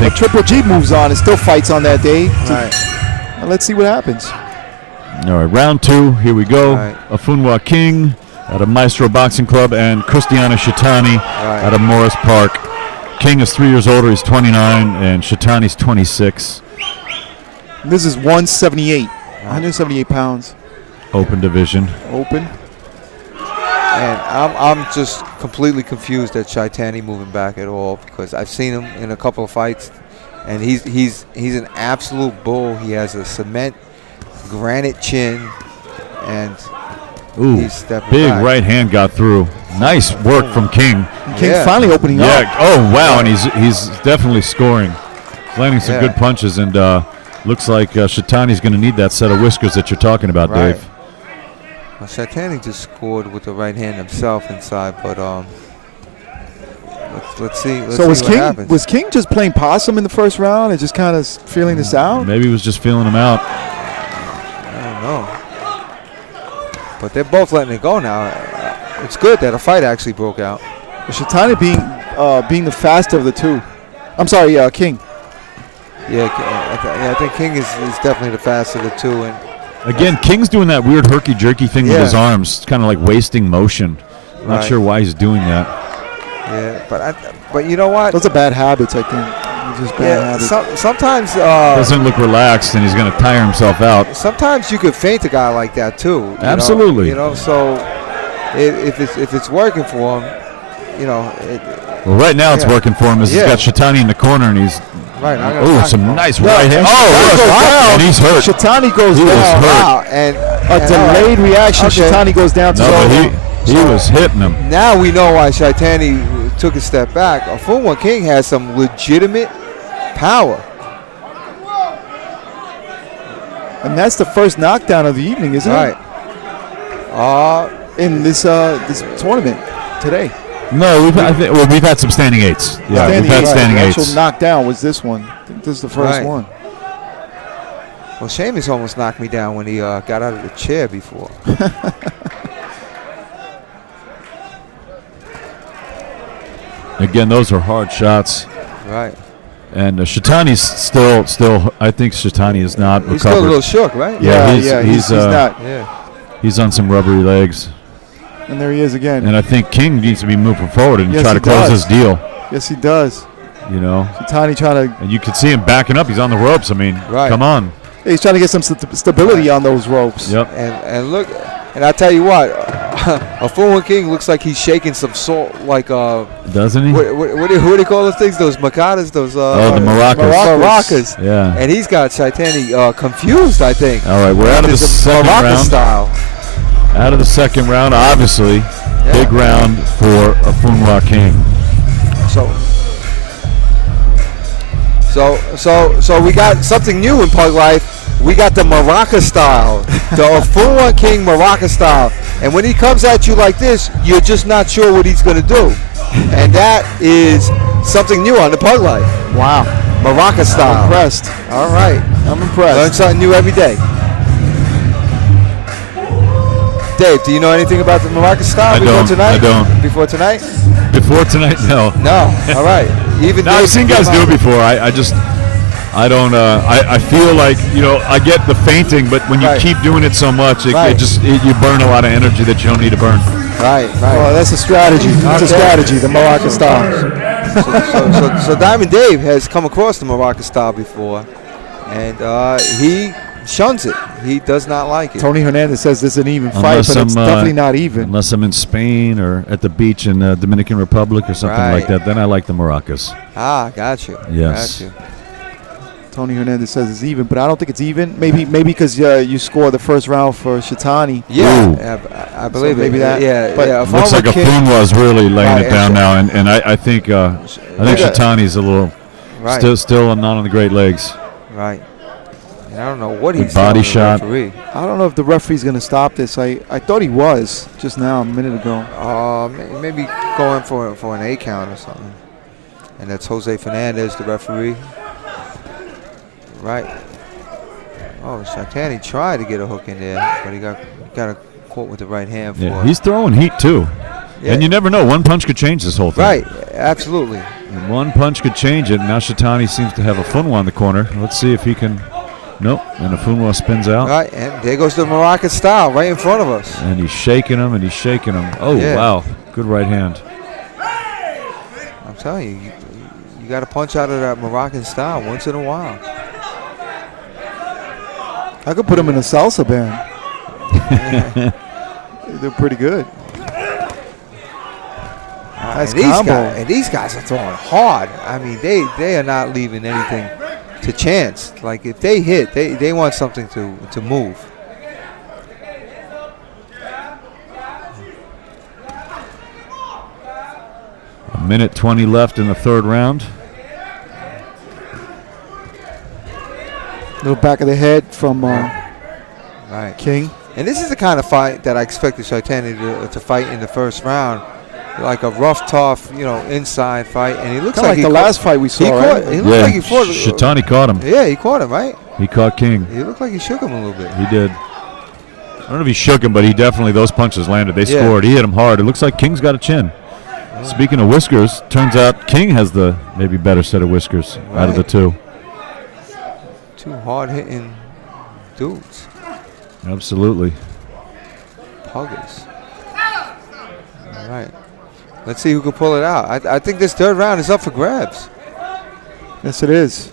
think. But Triple G moves on and still fights on that day. Right. Let's see what happens. All right, round 2. Here we go. Right. Afunwa King out of Maestro Boxing Club and Cristiano Shitani out of Morris Park. King is 3 years older. He's 29, and Shitani's 26. This is 178. 178 pounds. Open division. Open. And I'm just completely confused at Shaitani moving back at all, because I've seen him in a couple of fights, and he's an absolute bull. He has a cement granite chin, and he's stepping big back. right hand got through. Nice work from King. King's finally opening up. Yeah. Oh wow, and he's definitely scoring. He's landing some good punches, and looks like Shitani's going to need that set of whiskers that you're talking about, Dave. Well, Shaitani just scored with the right hand himself inside, but let's see. Let's see what happens. Was King just playing possum in the first round and just kind of feeling this out? Maybe he was just feeling him out. I don't know. But they're both letting it go now. It's good that a fight actually broke out. Shitani being the faster of the two. I'm sorry, King. Yeah, I think King is definitely the faster of the two. And again, King's doing that weird herky-jerky thing with his arms, kind of like wasting motion. Not sure why he's doing that. Yeah, but you know what? Those are bad habits, I think. Just bad habits. Sometimes doesn't look relaxed, and he's going to tire himself out. Sometimes you could feint a guy like that too. Absolutely. You know, so if it's working for him, you know. Well, right now it's working for him. As he's got Shitani in the corner, and he's some nice right hand. And he's hurt. Shitani goes down. Wow, and a delayed reaction. Shitani goes down to he was hitting him. Now we know why Shaitani took a step back. Afunwa King has some legitimate power. And that's the first knockdown of the evening, isn't it? In this tournament today. No, we've had some standing eights. Yeah, we've had standing eights. The actual knockdown was this one. I think this is the first one. Well, Sheamus almost knocked me down when he got out of the chair before. Again, those are hard shots. Right. And Shitani's still. I think Shitani is not recovered. He's still a little shook, right? Yeah, he's not. He's on some rubbery legs. And there he is again. And I think King needs to be moving forward and try to close this deal. Yes, he does. You know, Shitani trying to. And you can see him backing up. He's on the ropes. I mean, come on. He's trying to get some stability on those ropes. Yep. And look, and I tell you what, Afunwa King looks like he's shaking some salt, like doesn't he? What do they call those things? Those macadas, those the maracas. Maracas. Yeah. And he's got Shaitani confused, I think. All right, we're out of the second round. Style. Out of the second round, obviously. Big round for Afunwa King. So we got something new in Pug Life. We got the Maraca style, the Afunwa King Maraca style. And when he comes at you like this, you're just not sure what he's going to do. And that is something new on the Pug Life. Wow. Maraca style. I'm impressed. All right. I'm impressed. Learn something new every day. Dave, do you know anything about the Maraca style I don't. Before tonight? Before tonight, no. No. All right. I've seen guys do it before. I don't. I feel like, you know, I get the fainting, but when you keep doing it so much, you burn a lot of energy that you don't need to burn. Right. Well, that's a strategy. That's a strategy, the Maraca style. So Diamond Dave has come across the Maraca style before, and he shuns it. He does not like it. Tony Hernandez says this is an even fight, but it's definitely not even. Unless I'm in Spain or at the beach in the Dominican Republic or something like that, then I like the maracas. Ah, got you. Yes. Got you. Tony Hernandez says it's even, but I don't think it's even. Maybe because you scored the first round for Shitani. Yeah, I believe maybe that. Yeah, but yeah. Looks like Afunwa's really laying it down now, and I think Shitani's a little still not on the great legs. Right. And I don't know what he's body shot. I don't know if the referee's going to stop this. I thought he was just now a minute ago. Maybe going for an 8 count or something. And that's Jose Fernandez, the referee. Right. Oh, Shaitani tried to get a hook in there, but he got a caught with the right hand. Yeah, he's throwing heat too. Yeah. And you never know. One punch could change this whole thing. Right. Absolutely. And one punch could change it. Now Shitani seems to have a Funwa in the corner. Let's see if he can. Nope. And a Funwa spins out. Right, and there goes the Moroccan style right in front of us. And he's shaking him, and he's shaking him. Oh, yeah. Wow. Good right hand. I'm telling you, you got to punch out of that Moroccan style once in a while. I could put him in a salsa band. They're pretty good. Nice combo. And these guys are throwing hard. I mean, they are not leaving anything to chance. Like, if they hit, they want something to move. A minute 20 left in the third round. Little back of the head from right. King. And this is the kind of fight that I expected Shaitani to fight in the first round. Like a rough, tough, inside fight. And he looks like the last fight we saw. He looked like he fought. Shitani caught him. Yeah, he caught him, right? He caught King. He looked like he shook him a little bit. He did. I don't know if he shook him, but he definitely, those punches landed. They scored. He hit him hard. It looks like King's got a chin. Yeah. Speaking of whiskers, turns out King has the maybe better set of whiskers out of the two. Two hard-hitting dudes. Absolutely. Puggers. All right. Let's see who can pull it out. I think this third round is up for grabs. Yes, it is.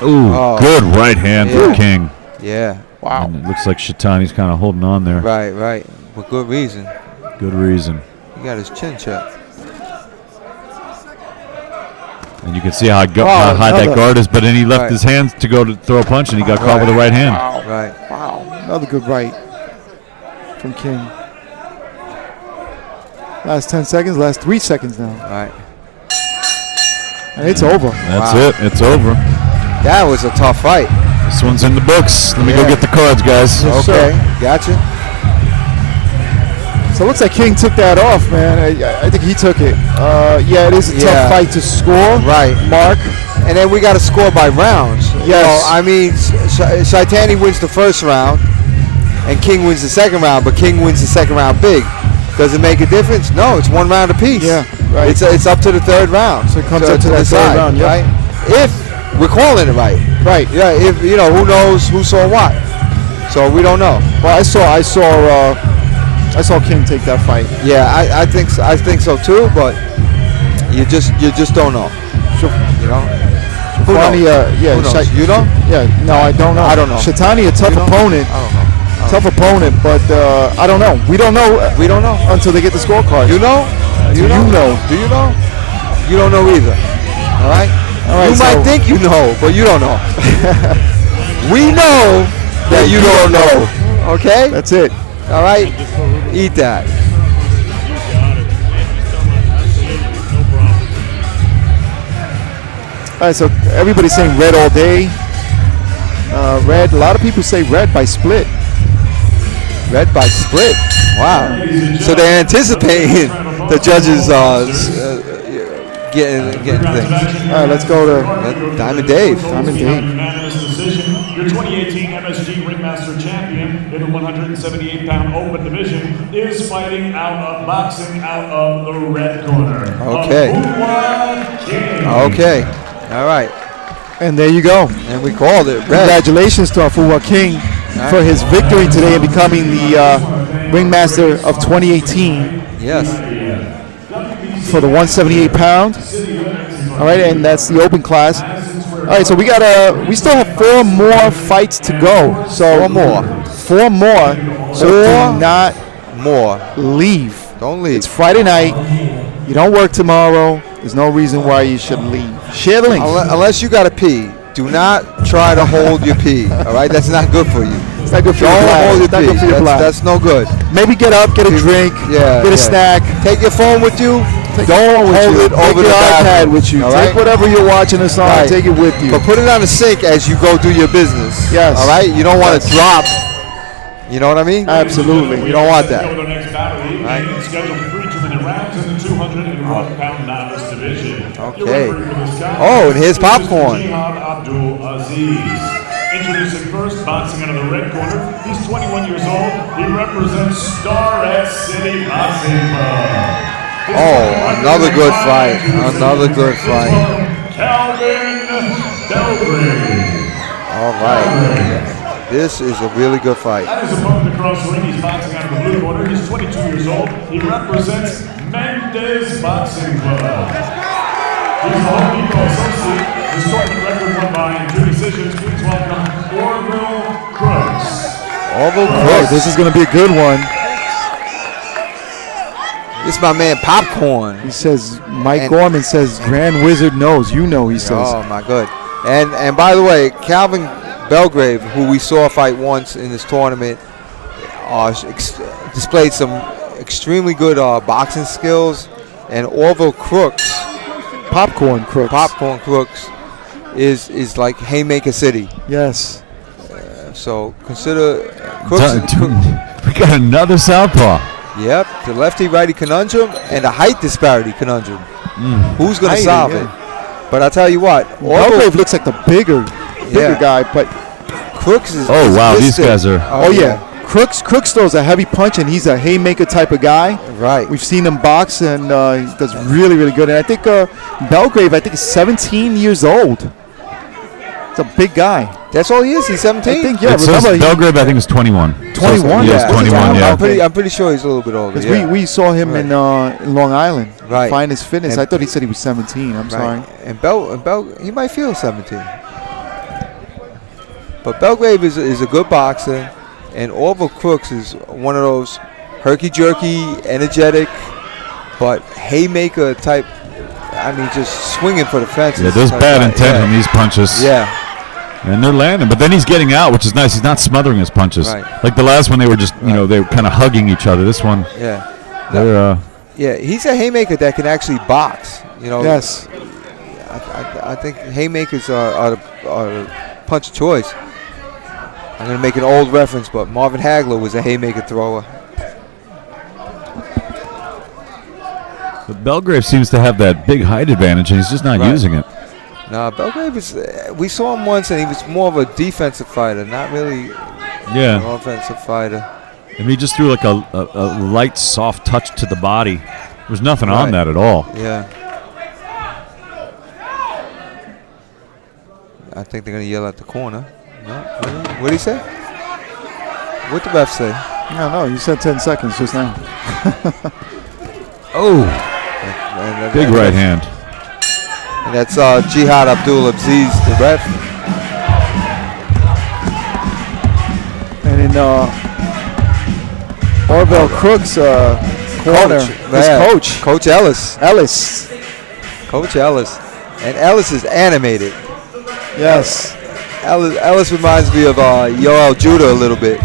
Ooh, good right hand from King. Yeah. Wow. And it looks like Shitani's kind of holding on there. Right. For good reason. Good reason. He got his chin checked. And you can see how high that guard is, but then he left his hands to go to throw a punch, and he got caught with the right hand. Wow. Right. Wow. Another good right from King. Last 10 seconds, last 3 seconds now. Right. And it's over. That's it. It's over. That was a tough fight. This one's in the books. Let me go get the cards, guys. Yes, okay. Sir. Gotcha. So it looks like King took that off, man. I think he took it. Yeah, it is a tough fight to score. Right. Mark. And then we got to score by rounds. Yes. I mean, Shaitani wins the first round, and King wins the second round, but King wins the second round big. Does it make a difference? No, it's one round apiece. Yeah, right. It's up to the third round. So it comes up to that third round, right? If we're calling it right. Right. Yeah, if, who knows who saw what. So we don't know. Well, I saw King take that fight. Yeah, I think so too, but you just don't know. Shitani, Who knows? You know? Yeah, no, I don't know. I don't know. Shitani, a tough opponent. I don't know. Tough opponent, but I don't know. We don't know. We don't know until they get the scorecard. You know? Do you know? Do you know? You don't know either. All right. You might think you know, but you don't know. We know that you don't know. Okay. That's it. All right. Eat that. All right. So everybody's saying red all day. Red. A lot of people say red by split. Red by split. Wow. So they're anticipating the judges getting things. All right, let's go to Diamond Dave. Diamond Dave. Your 2018 MSG Ringmaster Champion in the 178-pound open division is fighting boxing out of the red corner. Okay. Okay. All right. And there you go. And we called it red. Congratulations to Afuwa King for his victory today and becoming the ringmaster of 2018. Yes. For the 178-pound. All right, and that's the open class. All right, so we still have 4 more fights to go. So 4 more. 4 more. So do not leave. Don't leave. It's Friday night. You don't work tomorrow. There's no reason why you should leave. Share the link. Unless you got to pee. Do not try to hold your pee. All right, that's not good for you. It's not good for your bladder. Don't hold your pee. That's no good. Maybe get up, get a drink, get a snack. Take your phone with you. Don't hold it over the iPad with you. Right? Take whatever you're watching this on. Take it with you. But put it on the sink as you go do your business. Yes. All right. You don't want to drop. You know what I mean? Absolutely. You don't want that. Right. Scheduled for 3 2-minute rounds in the 201-pound novice division. Okay. Oh, and here's popcorn. Introducing first, boxing out of the red corner. He's 21 years old. He represents Starrett City Boxing Club. Oh, another good fight. Another good fight. Calvin Belgrade. All right. This is a really good fight. At his opponent across the ring, he's boxing out of the blue corner. He's 22 years old. He represents Mendez Boxing Club. He's the Home Depot associate. His tournament record won by 2 decisions. Please welcome Orville Crooks. Orville Oh, Crooks. this is going to be a good one. This is my man Popcorn. He says, Mike Gorman says, Grand Wizard knows. You know, he says. Oh, my good. And by the way, Calvin Belgrave, who we saw fight once in this tournament, displayed some extremely good boxing skills. And Orville Crooks, Popcorn Crooks. is like Haymaker City. Yes. So consider Crooks. We got another southpaw. Yep, the lefty-righty conundrum and the height disparity conundrum. Who's going to solve it? But I'll tell you what, Belgrave looks like the bigger guy, but Crooks is. Oh, wow, these guys are. Oh yeah, Crooks throws a heavy punch, and he's a haymaker type of guy. Right. We've seen him box, and he does really, really good. And I think Belgrave, is 17 years old. He's a big guy. That's all he is. He's 17. I think, yeah. It says Remember, Belgrave, I think, is 21. 21? Yes, 21, yeah. I'm pretty sure he's a little bit older. Because Yeah. we saw him in Long Island, Right. Finest Fitness. And- I thought he said he was 17. I'm sorry. Right. And Bel, he might feel 17. But Belgrave is a good boxer, and Orville Crooks is one of those herky-jerky, energetic, but haymaker type. I mean, just swinging for the fences. Yeah, there's type bad guy. intent Yeah. on these punches. Yeah. And they're landing, but then he's getting out, which is nice. He's not smothering his punches. Right. Like the last one, they were just, they were kind of hugging each other. This one, Yeah. they're, Yeah, he's a haymaker that can actually box. Yes. I think haymakers are the punch of choice. I'm going to make an old reference, but Marvin Hagler was a haymaker thrower. but Belgrave seems to have that big height advantage, and he's just not Right. using it. No, Belgrave is. We saw him once, and he was more of a defensive fighter, not really Yeah. an offensive fighter. And he just threw like a light, soft touch to the body. There was nothing on Right. that at all. Yeah. I think they're going to yell at the corner. No? Really? What did he say? What did the ref say? No, you said 10 seconds just now. Oh, big right hand. And that's Jihad Abdul-Aziz, the ref. And in Orville Crooks' corner, his coach. Coach Ellis. Ellis. Coach Ellis. And Ellis is animated. Yes. Ellis reminds me of Yoel Judah a little bit.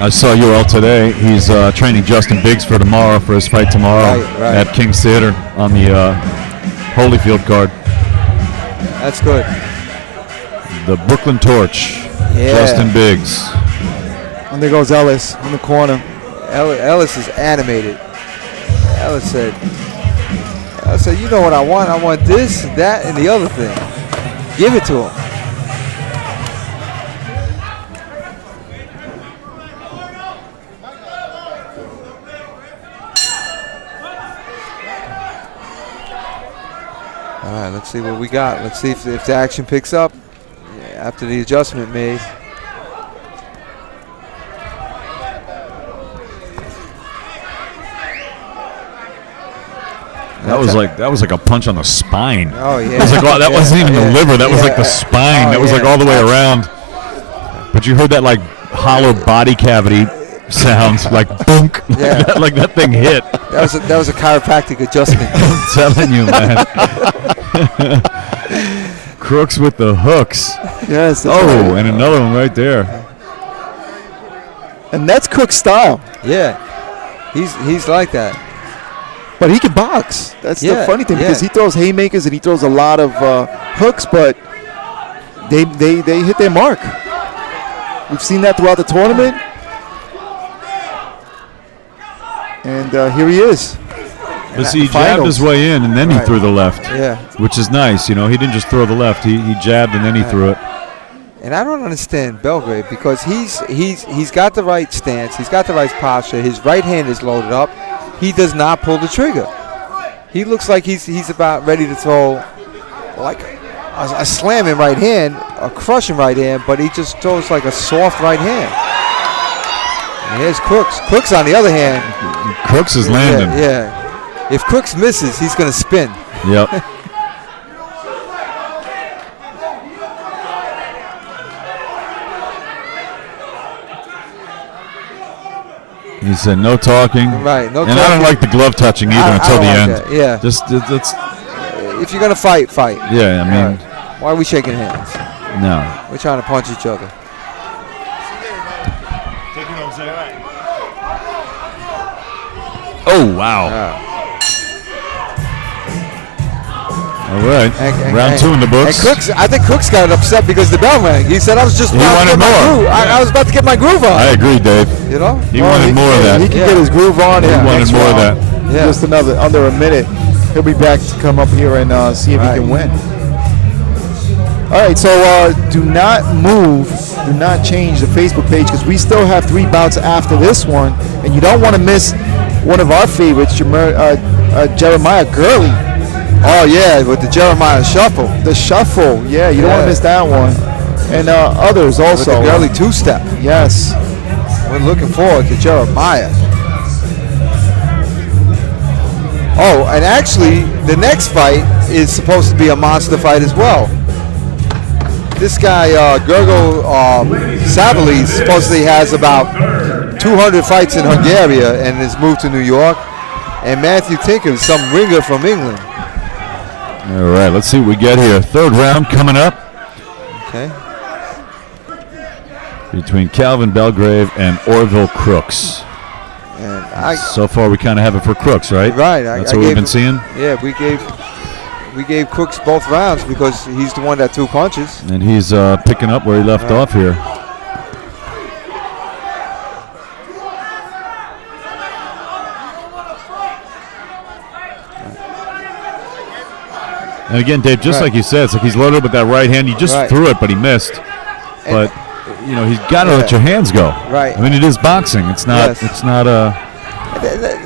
I saw Yoel today. He's training Justin Biggs for tomorrow, for his fight tomorrow Right. at King's Theater on the Holyfield card. That's good. The Brooklyn Torch, Yeah. Justin Biggs. And there goes Ellis in the corner. Ellis is animated. Ellis said, you know what I want? I want this, that, and the other thing. Give it to him. All right, let's see what we got. Let's see if the action picks up after the adjustment made. That was like a punch on the spine. Oh yeah. It was like, oh, that wasn't even the liver. That was like the spine. Oh, that was like yeah. all the way around. But you heard that like hollow body cavity sounds, like boonk. Yeah. like that thing hit. That was a chiropractic adjustment. I'm telling you, man. Crooks with the hooks. Yes. That's Oh, right. and another one right there. And that's Cook's style. Yeah, he's like that. But he can box. That's the Yeah, funny thing, because yeah. he throws haymakers and he throws a lot of hooks, but they hit their mark. We've seen that throughout the tournament. And here he is. But see, he jabbed his way in, and then he threw the left. Yeah. Which is nice. You know, he didn't just throw the left. He jabbed, and then he threw it. And I don't understand Belgrave because he's got the right stance. He's got the right posture. His right hand is loaded up. He does not pull the trigger. He looks like he's about ready to throw like a slamming right hand, a crushing right hand, but he just throws like a soft right hand. And here's Crooks. Crooks, on the other hand. Crooks is landing. Yeah. If Crooks misses, he's going to spin. Yep. He said no talking. Right, no talking. And I don't like the glove touching either until the end. That. Yeah. Just it's. If you're going to fight. Yeah, I mean. Why are we shaking hands? No. We're trying to punch each other. Oh, wow. All right. Round 2 in the books. And I think Crooks got upset because the bell rang. He said, I was just about to get my groove. I was about to get my groove on. I agree, Dave. You know? He wanted more of that. He can get his groove on. He wanted more of that. Yeah. Just under a minute. He'll be back to come up here and see if he can win. All right, so do not move. Do not change the Facebook page because we still have 3 bouts after this one. And you don't want to miss one of our favorites, Jeremiah Gurley. Oh, yeah, with the Jeremiah Shuffle. The Shuffle, yeah, you don't want to miss that one. And others also. With the Gurley 2-step. Yes. We're looking forward to Jeremiah. Oh, and actually, the next fight is supposed to be a monster fight as well. This guy, Gergo Savali, supposedly has about 200 fights in Hungary and has moved to New York. And Matthew Tinker is some ringer from England. All right, let's see what we get here. 3rd round coming up. Okay. Between Calvin Belgrave and Orville Crooks. And so far, we kind of have it for Crooks, right? Right. That's what we've been seeing? Yeah, we gave Crooks both rounds because he's the one that threw punches. And he's picking up where he left off here. And again, Dave, just like you said, it's like he's loaded with that right hand. He just threw it, but he missed. But you know, he's got to let your hands go. Right. I mean, it is boxing. It's not. Yes. It's not a.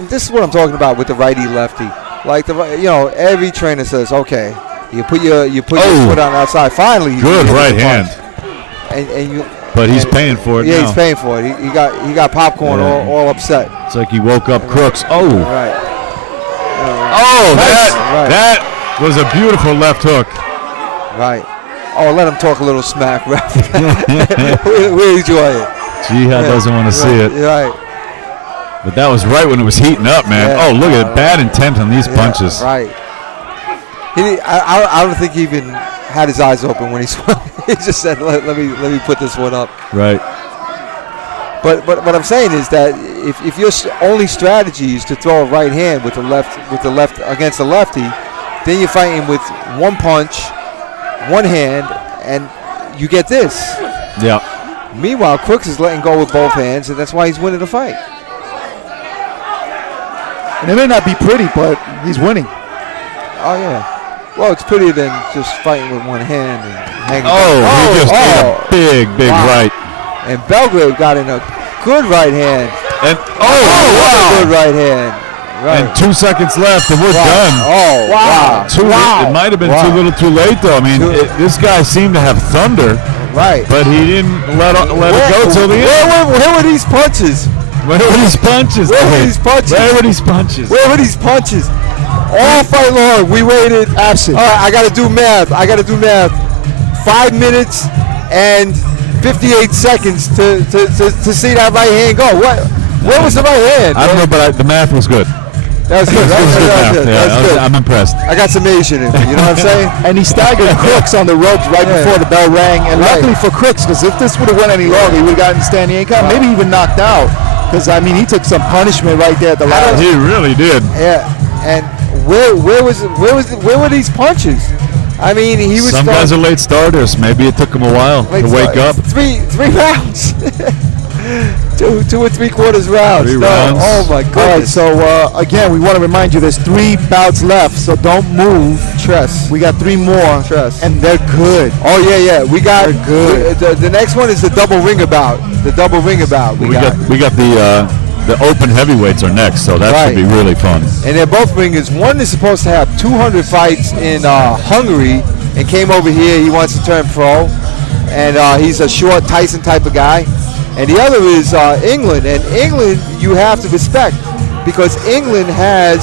This is what I'm talking about with the righty lefty. Like every trainer says, okay, you put your foot on the outside. Finally, good right hand. But he's paying for it. Yeah, now. He's paying for it. He got popcorn all upset. It's like he woke up Crooks. Oh. Right. Oh, that was a beautiful left hook. Right. Oh, let him talk a little smack, ref. we enjoy it. Jihad doesn't want to see it. Right. But that was right when it was heating up, man. Yeah. Oh, look at it. Bad intent on these punches. Right. I don't think he even had his eyes open when he swung. He just said, let me put this one up. Right. But what I'm saying is that if your only strategy is to throw a right hand with the left against the lefty, then you're fighting with one punch, one hand, and you get this. Yeah. Meanwhile, Crooks is letting go with both hands, and that's why he's winning the fight. And it may not be pretty, but he's winning. Oh, yeah. Well, it's prettier than just fighting with one hand and hanging. He just did a big right. And Belgrave got in a good right hand. And wow. Good right hand. Right. And 2 seconds left, and we're done. Oh, wow. It might have been too little too late, though. I mean, this guy seemed to have thunder. Right. But he didn't let it go till the end. Where were these punches? Where were these punches? Where were these punches? Where were these punches? Where were these punches? All fight long, we waited. Absent. All right, I got to do math. 5 minutes and 58 seconds to see that right hand go. Where was the right hand? I don't know, but the math was good. That was good. That was good. I'm impressed. I got some Asian in me, you know what I'm saying? And he staggered Crooks on the ropes right before the bell rang. And luckily for Crooks, because if this would have went any longer, he would have gotten standing income, maybe even knocked out. Because, I mean, he took some punishment right there at the last. He really did. Yeah. And where were these punches? I mean, he was. Some guys are late starters. Maybe it took him a while to wake up. 3 rounds. 2 2 3/4 rounds. 3 rounds. Oh my goodness. All right, so again, we want to remind you there's 3 bouts left, so don't move. Trust. We got 3 more, Trust. and they're good. Oh yeah. We got They're good. The next one is the double ringer bout. The double ringer bout. We got the open heavyweights are next, so that should be really fun. And they're both ringers. One is supposed to have 200 fights in Hungary and came over here. He wants to turn pro, and he's a short Tyson type of guy. And the other is England. And England you have to respect because England has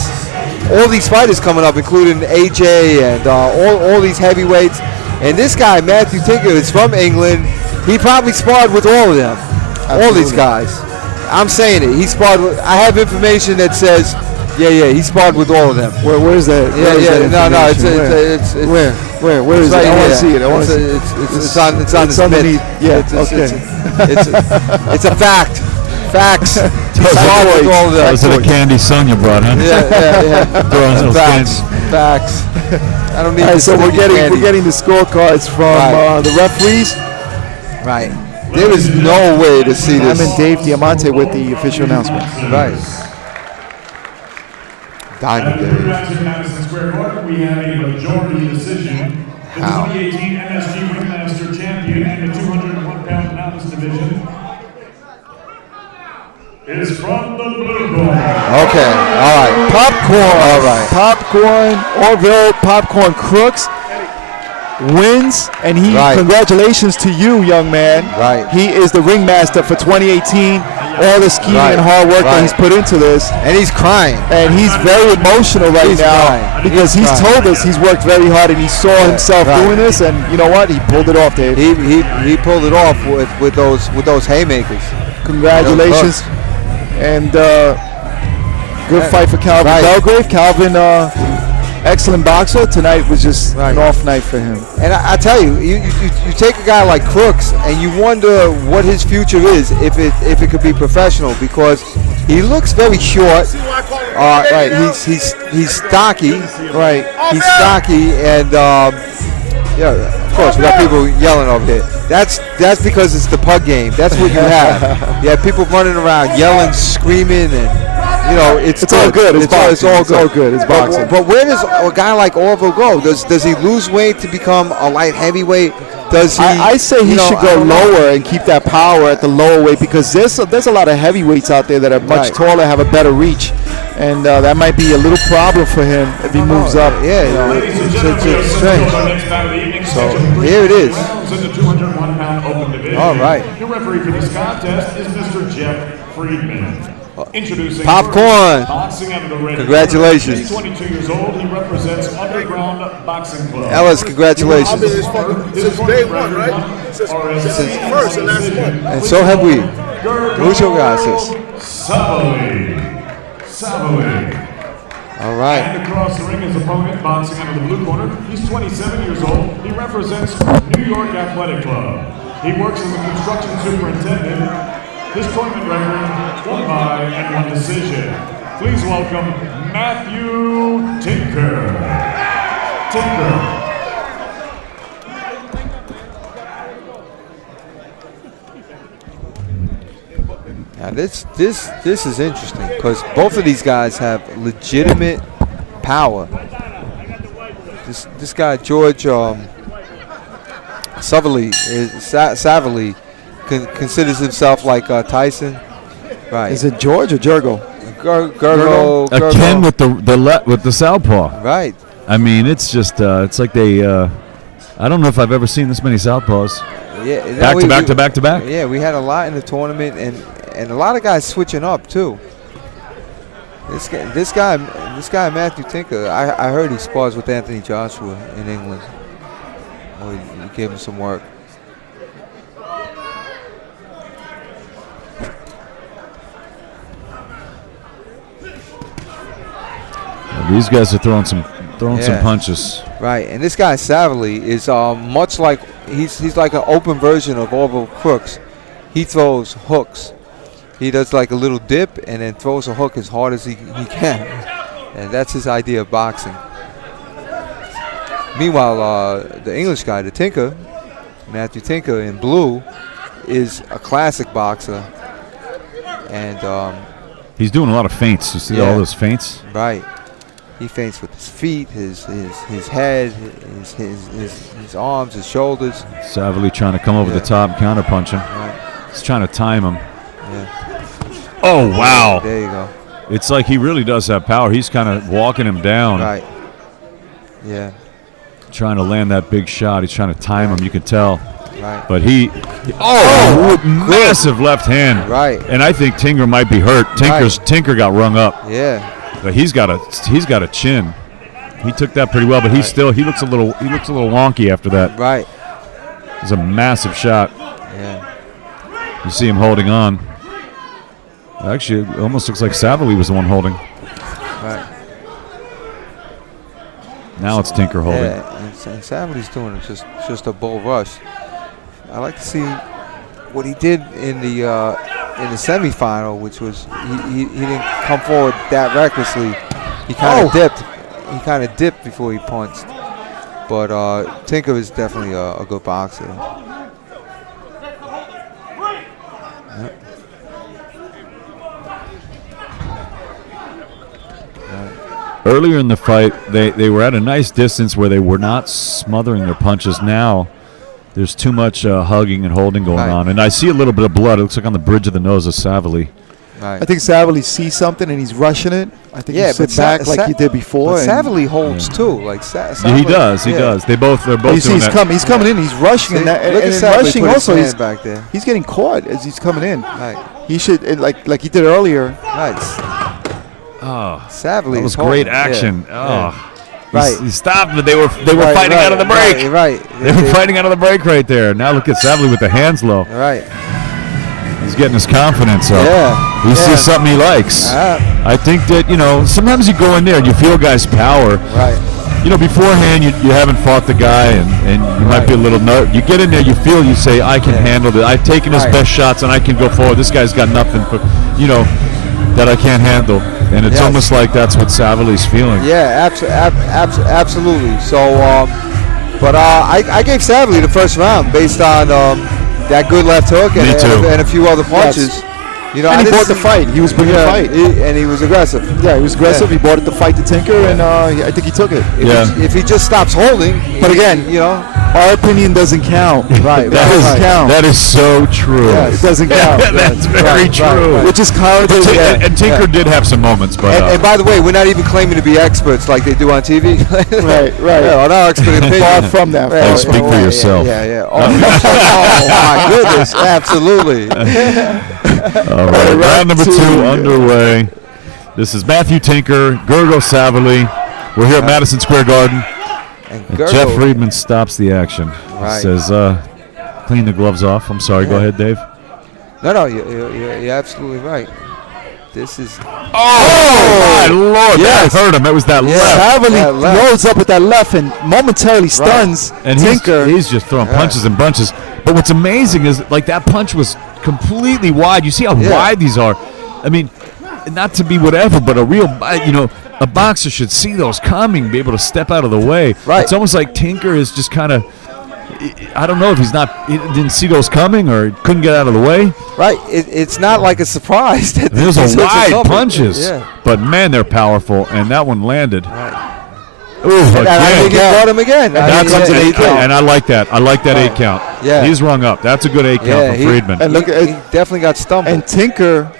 all these fighters coming up, including AJ and all these heavyweights. And this guy, Matthew Tinker, is from England. He probably sparred with all of them, all these guys. I'm saying it. He sparred with, I have information that says, yeah, he sparred with all of them. Where's that? No, it's Where is right it? I want here. to see it. I want to see it. It's on his underneath. mitt. Yeah, okay. It's a fact. Facts. He sparred with all of them. Those are the candy Sonya brought, huh? Yeah. Throwing those Facts. candies. Facts. I don't need All right, to so we're getting the scorecards from the referees. Right. There is no way to see this. I'm in Dave Diamante with the official announcement. Right. Diamond At the Dave. match in Madison Square Garden, we have a majority decision. The How? 2018 MSG Ringmaster Champion in the 201-pound novice division is from the blue corner. Okay. All right. Popcorn. All right. Popcorn. Orville Popcorn Crooks wins, and congratulations to you, young man. Right. He is the ringmaster for 2018. All the scheming and hard work that he's put into this. And he's crying. And he's very emotional right now crying. because he's told us he's worked very hard and he saw himself doing this, and you know what? He pulled it off, Dave. He pulled it off with those haymakers. Congratulations. And good fight for Calvin Belgrave. Calvin, excellent boxer. Tonight was just an off night for him. And I tell you, you take a guy like Crooks and you wonder what his future is if it could be professional because he looks very short. He's stocky. Right. He's stocky and of course we got people yelling over here. That's because it's the pug game. That's what you have. You have people running around yelling, screaming, and it's all good. It's boxing. It's all good. It's boxing. But where does a guy like Orville go? Does he lose weight to become a light heavyweight? Does he? I say he should go lower and keep that power at the lower weight because there's a lot of heavyweights out there that are much taller, have a better reach, and that might be a little problem for him if he moves up. It's strange. So here it is. In the 201-pound open division. All right. Your referee for this contest is Mr. Jeff Friedman. Introducing Popcorn. Boxing out of the red. Congratulations. He's 22 years old. He represents Underground Boxing Club. Ellis, congratulations. Since day one, right? Since first and last one. And so have we. Mucho gracias. Savali. All right. And across the ring, his opponent, boxing out of the blue corner. He's 27 years old. He represents New York Athletic Club. He works as a construction superintendent. His tournament record, 1 bye and 1 decision. Please welcome Matthew Tinker. Now this is interesting because both of these guys have legitimate power. This guy George Savali considers himself like Tyson. Right. Is it George or Jurgo? Gergo. A Ken with the southpaw. Right. I mean, it's just it's like they. I don't know if I've ever seen this many southpaws. Yeah. Back to back. Yeah, we had a lot in the tournament and a lot of guys switching up too. This guy Matthew Tinker. I heard he spars with Anthony Joshua in England. Oh, he gave him some work. These guys are throwing some punches. Right, and this guy Savali is much like he's like an open version of Orville Crooks. He throws hooks. He does like a little dip and then throws a hook as hard as he can, and that's his idea of boxing. Meanwhile, the English guy, the Tinker, Matthew Tinker in blue, is a classic boxer. And he's doing a lot of feints. You see all those feints? Right. He feints with his feet, his head, his arms, his shoulders. Savely trying to come over the top and counterpunch him. Right. He's trying to time him. Yeah. Oh, wow. There you go. It's like he really does have power. He's kind of walking him down. Right. Yeah. Trying to land that big shot. He's trying to time him. You can tell. Right. But massive left hand. Right. And I think Tinker might be hurt. Tinker got rung up. Yeah. But he's got a chin. He took that pretty well, but he looks a little wonky after that. Right. It's a massive shot. Yeah. You see him holding on. Actually, it almost looks like Savely was the one holding. Right. Now it's Tinker holding. Yeah, and Savely's doing just a bull rush. I like to see what he did in the semifinal, which was he didn't come forward that recklessly. He kind of dipped. He kind of dipped before he punched. But Tinker is definitely a good boxer. Yep. Earlier in the fight, they were at a nice distance where they were not smothering their punches. Now there's too much hugging and holding going on. And I see a little bit of blood. It looks like on the bridge of the nose of Savely. Right. I think Savely sees something and he's rushing it. I think he sits back like he did before. But Savely holds too. Like he does. He does. They're both you see, doing that. He's coming in. He's rushing. See, and look at and rushing also. He's back there. He's getting caught as he's coming in. Right. He should like he did earlier. Right. Oh, Savely. That was great action. Yeah. Oh. Right. He stopped, but they were fighting out of the break. Right. They were fighting out of the break right there. Now look at Savely with the hands low. Right. He's getting his confidence up. Yeah. He sees something he likes. I think that, sometimes you go in there and you feel a guy's power. Right. Beforehand you haven't fought the guy and you might be a little nervous. You get in there, you say, I can handle it. I've taken his best shots and I can go forward. This guy's got nothing, that I can't handle. And it's almost like that's what Savely's feeling. Yeah, absolutely. So, but I gave Savely the first round based on that good left hook and a few other punches. And he bought the fight. He was bringing the fight. And he was aggressive. Yeah, he was aggressive. He bought it to fight the Tinker, and I think he took it. If he just stops holding. But again, our opinion doesn't count. Right. That is so true. Yes. It doesn't count. That's very true. Right. Which is kind of and Tinker did have some moments, but and by the way, we're not even claiming to be experts like they do on TV. Right. Yeah, on our expert opinion. Far from that. Hey, speak for yourself. Yeah. Oh my goodness, absolutely. All right, round number 2 underway. This is Matthew Tinker, Gergo Savely. We're here at Madison Square Garden. And Jeff Friedman stops the action. Right. Says, clean the gloves off. I'm sorry. Go ahead, Dave. No, you're absolutely right. This is... Oh, my Lord. That hurt him. It was that left. Savely rolls up with that left and momentarily stuns Tinker. He's just throwing punches and bunches. But what's amazing is, that punch was completely wide. You see how wide these are. I mean, not to be whatever, but a boxer should see those coming, be able to step out of the way. Right. It's almost like Tinker is just kind of, I don't know if he didn't see those coming or couldn't get out of the way. Right. It's not like a surprise. Those are wide punches, but man, they're powerful, and that one landed. Right. Ooh, again. I think he caught him again. That's an 8 count. And I like that. I like that 8 count. Yeah. He's rung up. That's a good 8 count for Friedman. And look, he definitely got stumbled. And Tinker,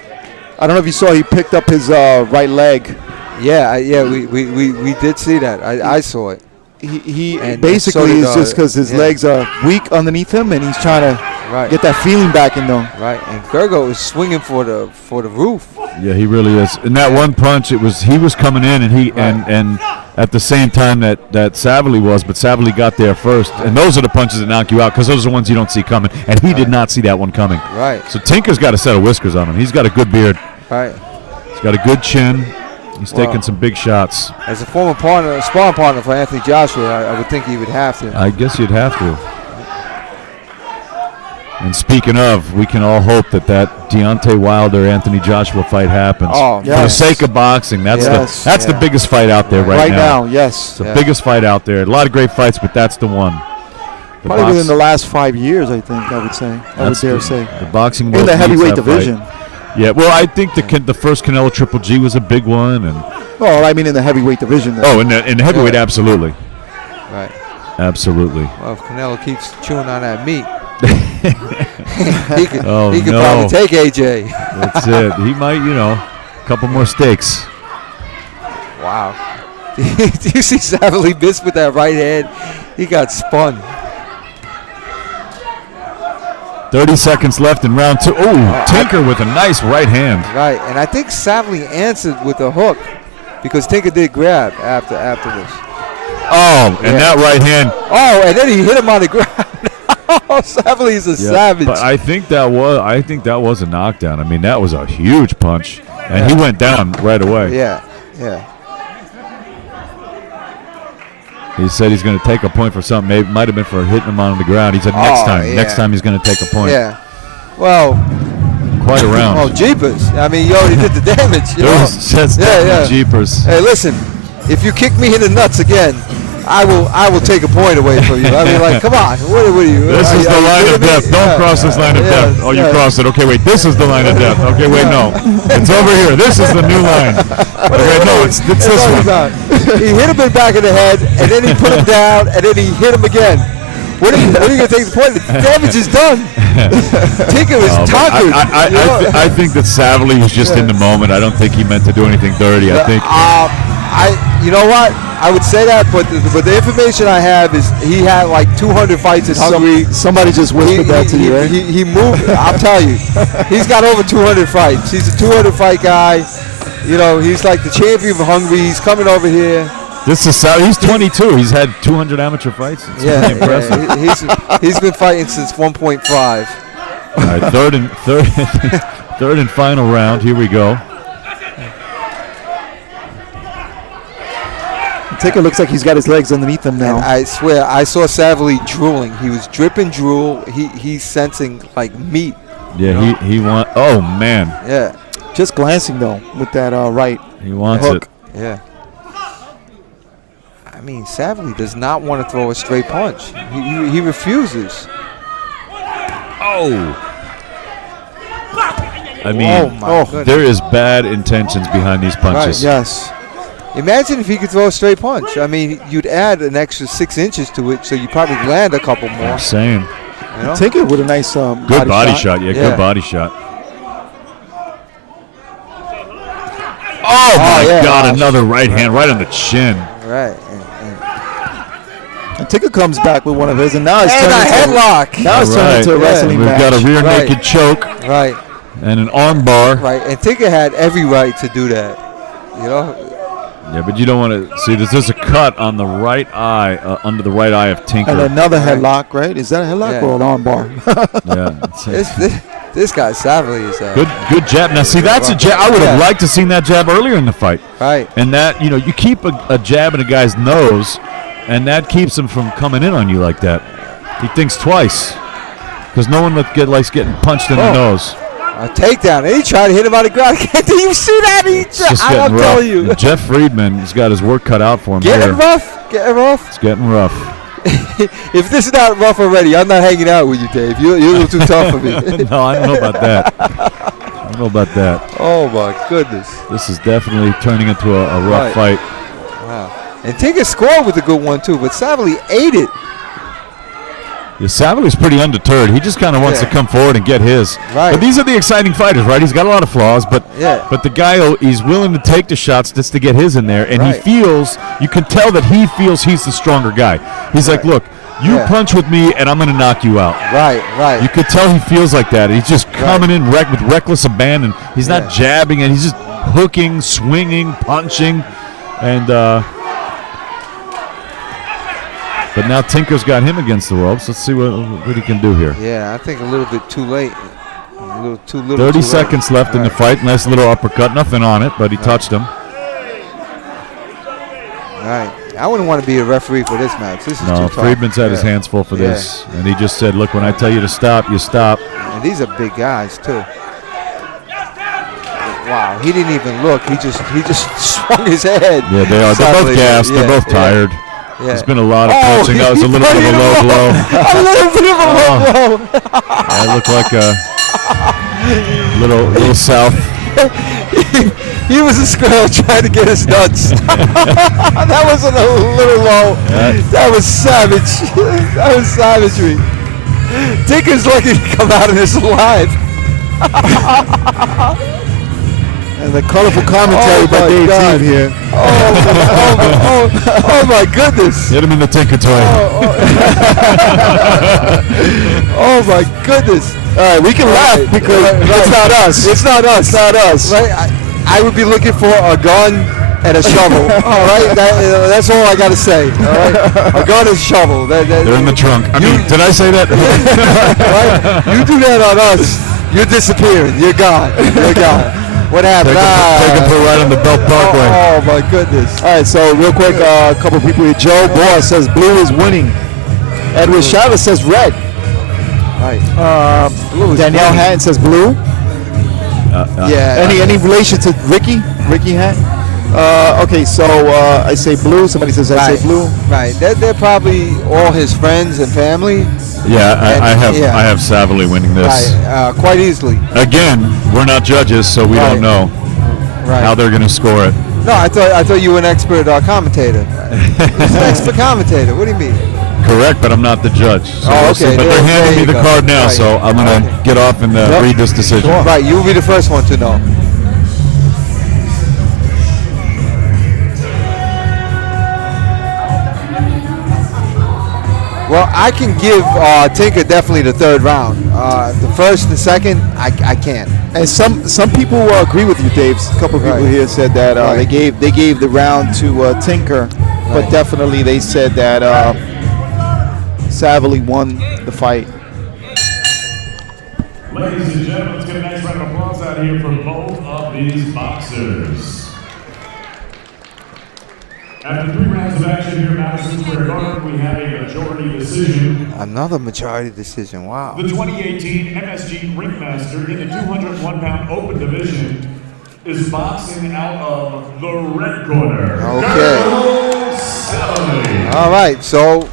I don't know if you saw, he picked up his right leg. Yeah, we did see that. I saw it. He basically is just because his legs are weak underneath him, and he's trying to get that feeling back in them. Right, and Gergo is swinging for the roof. Yeah, he really is. In that one punch, he was coming in, and and at the same time that Savely was, but Savely got there first, and those are the punches that knock you out because those are the ones you don't see coming, and he did not see that one coming. Right. So Tinker's got a set of whiskers on him. He's got a good beard. Right. He's got a good chin. He's taking some big shots. As a former sparring partner for Anthony Joshua, I would think he would have to. I guess you'd have to. And speaking of, we can all hope that Deontay Wilder-Anthony Joshua fight happens. Oh, For the sake of boxing, that's the biggest fight out there right now. Yes. It's the biggest fight out there. A lot of great fights, but that's the one. Probably within the last 5 years, I think, I would dare say. The boxing in the heavyweight division. Yeah, well, I think the first Canelo Triple G was a big one, and well, I mean in the heavyweight division. Then. Oh, in the heavyweight, absolutely. Right. Absolutely. Well, if Canelo keeps chewing on that meat, he could no. probably take AJ. That's it. He might, a couple more steaks. Wow. Do you see Savali miss with that right hand? He got spun. 30 seconds left in round 2. Oh, Tinker with a nice right hand. Right, and I think Savali answered with a hook because Tinker did grab after this. Oh, and that right hand. Oh, and then he hit him on the ground. Savali's a savage. But I think that was a knockdown. I mean, that was a huge punch, and he went down right away. Yeah. He said he's going to take a point for something. Maybe might have been for hitting him on the ground. He said next time he's going to take a point. Yeah. Well, quite a round. Oh, jeepers! I mean, you already did the damage. Jeepers. Hey, listen, if you kick me in the nuts again, I will take a point away from you. I mean, like, come on, what are you? This is the line of death. Don't cross this line of death. Oh, you crossed it. Okay, wait. This is the line of death. Okay, wait, no. It's over here. This is the new line. Okay, no, it's this one. He hit him in the back of the head, and then he put him down, and then he hit him again. When are you going to take the point? The damage is done. Tinker was conquered. I think that Savali was just in the moment. I don't think he meant to do anything dirty. I think. You know what? I would say that, but the information I have is he had like 200 fights in Hungary. Somebody just whispered that to you, right? He moved. I'll tell you, he's got over 200 fights. He's a 200 fight guy. He's like the champion of Hungary. He's coming over here. He's 22. He's had 200 amateur fights. It's really impressive. He's been fighting since 1.5. All right, third and final round. Here we go. Tinker looks like he's got his legs underneath him now. And I swear, I saw Savali drooling. He was dripping drool. He's sensing like meat. Yeah, he wants. Oh man. Yeah. Just glancing though with that right. He wants hook. it. Yeah. I mean, Savali does not want to throw a straight punch. He refuses. Oh. I mean, there is bad intentions behind these punches. Right. Yes. Imagine if he could throw a straight punch. I mean, you'd add an extra 6 inches to it, so you probably land a couple more. I'm saying. Tinker with a nice good body shot. Yeah, good body shot. Oh my God! Another right hand right on the chin. Right. And Tinker comes back with one of his, and now it's turning a headlock. Now it's turning into a wrestling match. We've got a rear naked choke. Right. And an arm bar. Right. And Tinker had every right to do that. Yeah, but you don't want to see. There's a cut on the right eye, under the right eye of Tinker. And another headlock, right? Is that a headlock or an arm bar? This guy Savali is good jab. Now, see, that's a jab. I would have liked to seen that jab earlier in the fight. Right. And that, you keep a jab in a guy's nose, and that keeps him from coming in on you like that. He thinks twice, because no one likes getting punched in the nose. A takedown. And he tried to hit him on the ground. Do you see that? I'm telling you. Jeff Friedman has got his work cut out for him. Getting rough. It's getting rough. If this is not rough already, I'm not hanging out with you, Dave. You're a little too tough for me. No, I don't know about that. Oh, my goodness. This is definitely turning into a rough fight. Wow. And Tinker scored with a good one, too, but Savali ate it. Yeah, Savali's pretty undeterred. He just kind of wants to come forward and get his. Right. But these are the exciting fighters, right? He's got a lot of flaws, but the guy, he's willing to take the shots just to get his in there, and he feels, you can tell that he feels he's the stronger guy. He's like, look, you punch with me, and I'm going to knock you out. Right. You could tell he feels like that. He's just coming in with reckless abandon. He's not jabbing, and he's just hooking, swinging, punching, and but now Tinker's got him against the ropes. Let's see what he can do here. Yeah, I think a little bit too late. A little too little. 30 seconds left in the fight. Nice little uppercut. Nothing on it, but he touched him. Right. I wouldn't want to be a referee for this match. This is too tough. Friedman's had his hands full for this, and he just said, "Look, when I tell you to stop, you stop." And these are big guys too. Wow, he didn't even look. He just swung his head. Yeah, they are. They're both gassed. They're both tired. Yeah. There's been a lot of punching. That was a little bit of a low blow. A little bit of a low blow. That looked like a Little south. He was a squirrel trying to get his nuts. That wasn't a little low. That was savage. That was savagery. Tinker's lucky to come out of this alive. And the colorful commentary by Dave Team here. Oh my goodness. Hit him in the Tinker toy. Oh my goodness. All right, we can laugh because it's not us. It's not us. It's not us. Right? I would be looking for a gun and a shovel. All right, that's all I got to say. All right, a gun and a shovel. They're in the trunk. Did I say that? Right? You do that on us, you're disappearing. You're gone. You're gone. What happened? Take him put right on the Belt Parkway. Oh my goodness. All right, so real quick, a couple people here. Joe Boss says blue is winning. Edward Chavez says red. Right. Danielle Hatton says blue. Yeah. Any relation to Ricky Hatton? Okay, so I say blue. Somebody says I say blue. Right. They're probably all his friends and family. Yeah, I have Savali winning this. Right. Quite easily. Again, we're not judges, so we don't know how they're going to score it. No, I thought you were an expert commentator. He's an expert commentator. What do you mean? Correct, but I'm not the judge. So Oh, okay. But they're handing me the card now, Right. so I'm going to get off and read this decision. Right, you'll be the first one to know. Well, I can give Tinker definitely the third round. The first and second, I can't. And some people agree with you, Dave. A couple of people here said that they gave the round to Tinker, but definitely they said that Savali won the fight. Ladies and gentlemen, let's get a nice round of applause out here for both of these boxers. After 3 rounds of action here at Madison Square Garden, we have a majority decision. Another majority decision, wow. The 2018 MSG Ringmaster in the 201-pound open division is boxing out of the red corner. Okay. All right, so,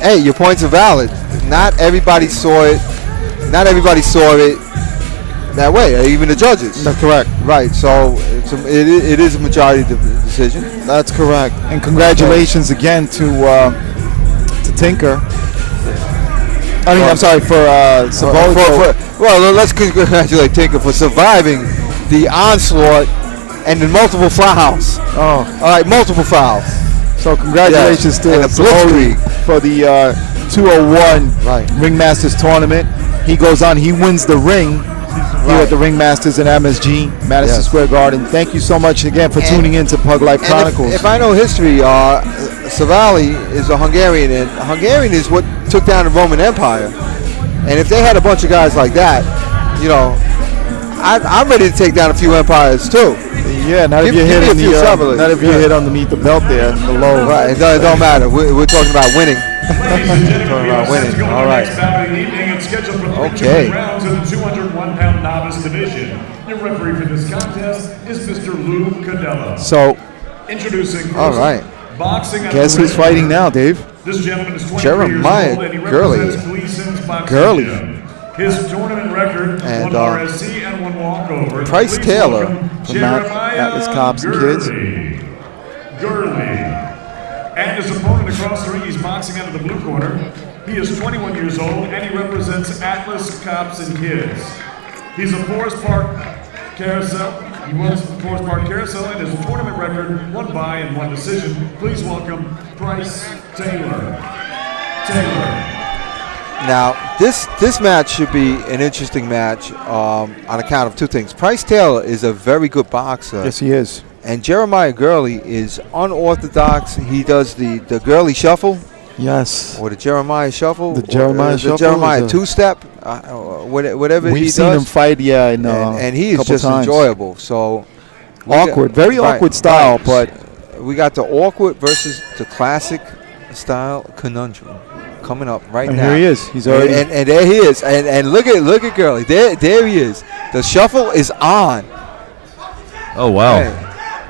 hey, your points are valid. Not everybody saw it. Not everybody saw it that way, even the judges. That's correct. Right, so it is a majority decision. That's correct. And congratulations again to Tinker. I'm sorry, for Savali. Well, let's congratulate Tinker for surviving the onslaught and the multiple fouls. Oh. All right, multiple fouls. So congratulations to Savali for the 201 Ringmasters tournament. He goes on, he wins the ring here at the Ringmasters in MSG, Madison Square Garden. Thank you so much again for tuning in to Pug Life Chronicles. If I know history, Savali is a Hungarian, and Hungarian is what took down the Roman Empire. And if they had a bunch of guys like that, you know, I'm ready to take down a few empires too. Yeah, not if you hit underneath the belt there, in the low. Right, it don't matter. We're talking about winning. Talking about winning. All right. Okay. Rounds in the 201-pound novice division. Your referee for this contest is Mr. Lou Cadella. So, introducing. All right. Boxing. Guess who's fighting now, Dave? This gentleman is 23 Jeremiah years old and he Gurley. represents Gleason's boxing Gurley. gym. His tournament record: And, 1 RSC and 1 walkover. Price Please Taylor welcome from Jeremiah Atlas Cops and Kids. Gurley. And his opponent across the ring, he's boxing out of the blue corner. He is 21 years old and he represents Atlas Cops and Kids. He's a Forest Park Carousel. He wins the Forest Park Carousel and his tournament record: 1 bye and 1 decision. Please welcome Price Taylor. Now, this match should be an interesting match on account of 2 things. Price Taylor is a very good boxer. Yes, he is. And Jeremiah Gurley is unorthodox. He does the Gurley shuffle. Yes. Or the Jeremiah shuffle. The Jeremiah the shuffle. Jeremiah two-step. Whatever he does. We've seen him fight, and he is just enjoyable. So awkward, very awkward style, but we got the awkward versus the classic style conundrum coming up right now. Here he is. He's already and there he is. And look at Gurley. There he is. The shuffle is on. Oh wow. Hey.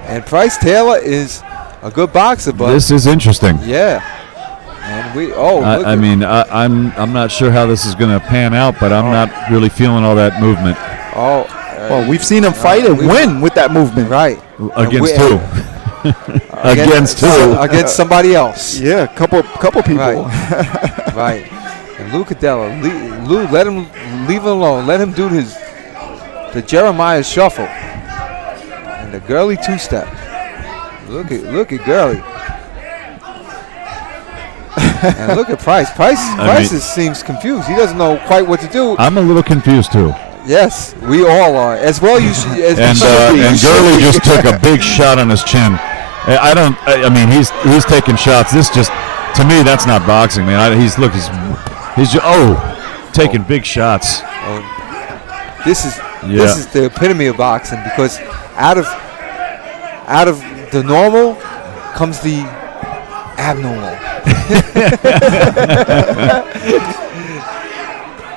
And Price Taylor is a good boxer, but this is interesting. Yeah. And I'm not sure how this is going to pan out, but I'm not really feeling all that movement. Oh. Well, we've seen him fight and win with that movement. Right. Against two. Against somebody else. Yeah, couple people. Right. Right. And Lou Cadella, Lou, let him leave him alone. Let him do the Jeremiah shuffle and the Gurley two-step. Look at Gurley. And look at Price. Price seems confused. He doesn't know quite what to do. I'm a little confused too. Yes, we all are. As well, you should. And Gurley just took a big shot on his chin. I mean, he's taking shots. This just, to me, that's not boxing, man. He's just, taking big shots. This is the epitome of boxing, because out of the normal comes the abnormal.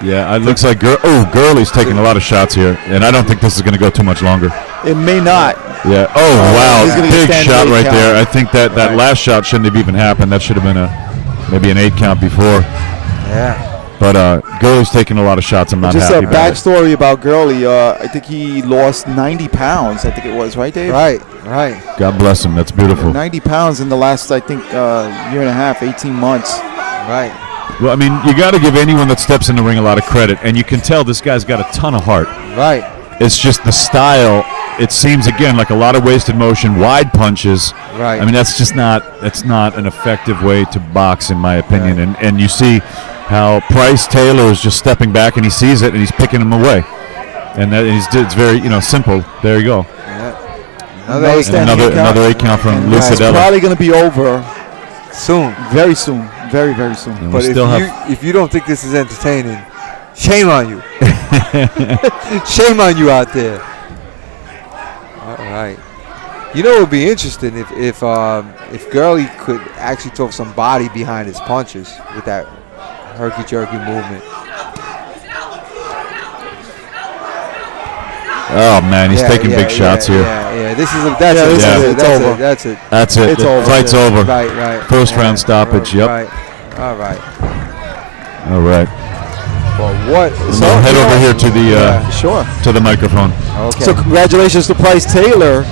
Yeah, it looks like Gurley's taking a lot of shots here, and I don't think this is going to go too much longer. It may not. Yeah. Oh, wow. Big shot right there. I think that last shot shouldn't have even happened. That should have been maybe an 8 count before. Yeah. But Gurley's taking a lot of shots. I'm not just happy a backstory about Gurley. I think he lost 90 pounds. I think it was, right, Dave? Right. God bless him. That's beautiful. 90 pounds in the last, I think, year and a half, 18 months. Right. Well, I mean, you got to give anyone that steps in the ring a lot of credit, and you can tell this guy's got a ton of heart. Right. It's just the style. It seems, again, like a lot of wasted motion, wide punches. Right. I mean, that's not an effective way to box, in my opinion. Right. And you see how Price Taylor is just stepping back, and he sees it, and he's picking him away. And it's very, simple. There you go. Yeah. Another 8 count from Lou Cadella. It's probably going to be over soon. Very soon. Very, very soon. And but if you don't think this is entertaining, shame on you. Shame on you out there. All right. You know, it would be interesting if Gurley could actually throw some body behind his punches with that herky-jerky movement. Oh man, he's taking big shots here. Yeah. That's it. It's over. Fight's over. Right. First round stoppage. Yep. Right. All right. Well, what? So head over here to the microphone. Okay. So congratulations to Price Taylor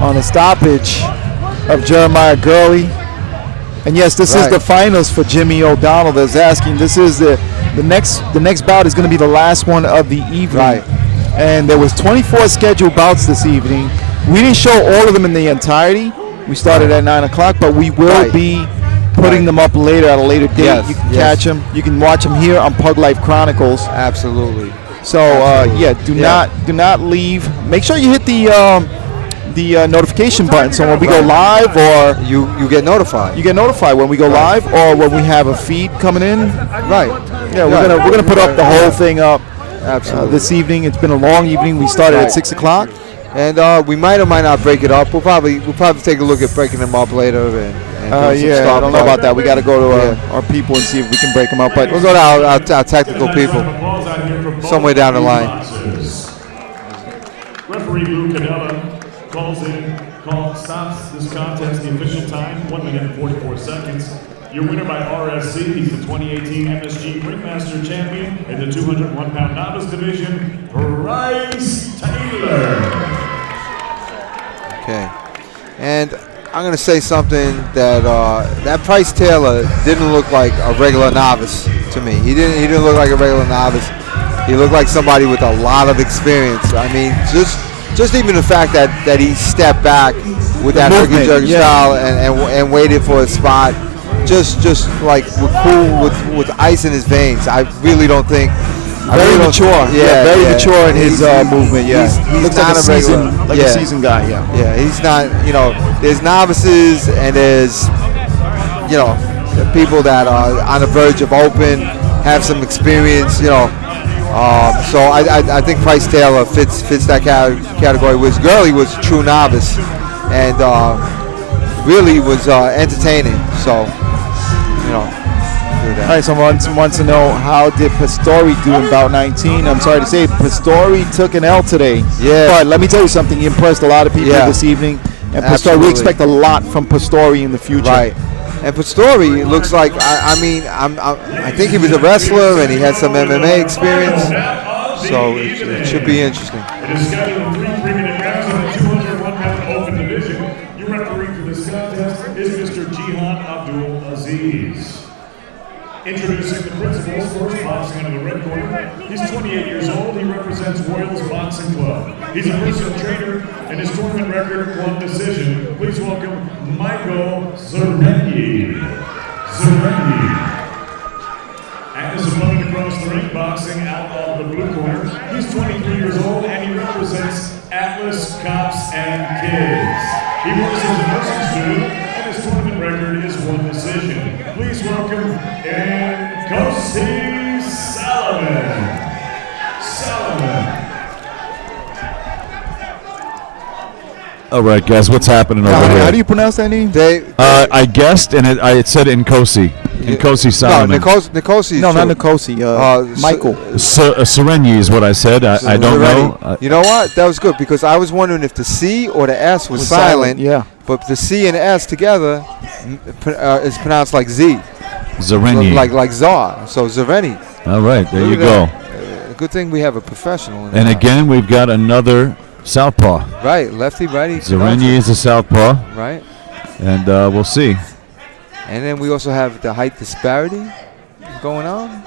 on the stoppage of Jeremiah Gurley. And yes, this is the finals for Jimmy O'Donnell. That's asking. This is the next bout is going to be the last one of the evening. Right. And there was 24 scheduled bouts this evening. We didn't show all of them in the entirety. We started at 9 o'clock, but we will be putting them up later at a later date. Yes, you can catch them. You can watch them here on Pug Life Chronicles. Absolutely. So do not leave. Make sure you hit the notification button. So when we go live, or you get notified. You get notified when we go live, or when we have a feed coming in. Right. Yeah, we're gonna put up the whole thing up. Absolutely. This evening, it's been a long evening. We started at 6 o'clock. And we might or might not break it up. We'll probably take a look at breaking them up later. I don't know about that. We got to go to our people and see if we can break them up. But we'll go to our technical people somewhere down the line. Referee Lou Cadella stops this contest. The official time, 1 minute and 44 seconds. Your winner by RSC, he's the 2018 MSG Ringmaster Champion in the 201-pound novice division, Price Taylor. Okay, and I'm going to say something that Price Taylor didn't look like a regular novice to me. He didn't look like a regular novice. He looked like somebody with a lot of experience. I mean, just even the fact that he stepped back with that herky-jerky style and waited for a spot. Just like cool with ice in his veins. I really don't think. Very mature. Very mature in his movement. Yeah, he looks like a seasoned guy. Yeah, he's not. There's novices and there's the people that are on the verge of open, have some experience. So I think Price Taylor fits that category. Whereas Gurley was a true novice and really was entertaining. So. All right, someone wants to know, how did Pastori do in bout 19? I'm sorry to say, Pastori took an L today. Yeah. But let me tell you something. He impressed a lot of people this evening. And Pastori, we expect a lot from Pastori in the future. Right. And Pastori looks like, I think he was a wrestler and he had some MMA experience. So it should be interesting. It is scheduled 3 3-minute rounds in the 201-pound open division. Your referee for this contest is Mr. Jihan Abdul Aziz. Introducing the principals, first boxing under the red corner. He's 28 years old. He represents Royals Boxing Club. He's a personal trainer, and his tournament record, 1 decision. Please welcome Michael Zerenyi. And his opponent across the ring, boxing out of the blue corner. He's 23 years old, and he represents Atlas Cops and Kids. He works as a nursing student, and his tournament record is 1 decision. Please welcome Kosi Salomon. All right, guys, what's happening over here? How do you pronounce that name? I guessed, and it said Nkosi. Nkosi Salomon. No, Nkosi. No, not Nkosi. Michael. Serenyi is what I said. I don't know. You know what? That was good because I was wondering if the C or the S was silent. Yeah. But the C and the S together is pronounced like Z. Zerenyi. Like Czar. So Zerenyi. All right, there you go. Good thing we have a professional. And again, we've got another southpaw. Right, lefty, righty. Zerenyi is a southpaw. Right. And we'll see. And then we also have the height disparity going on.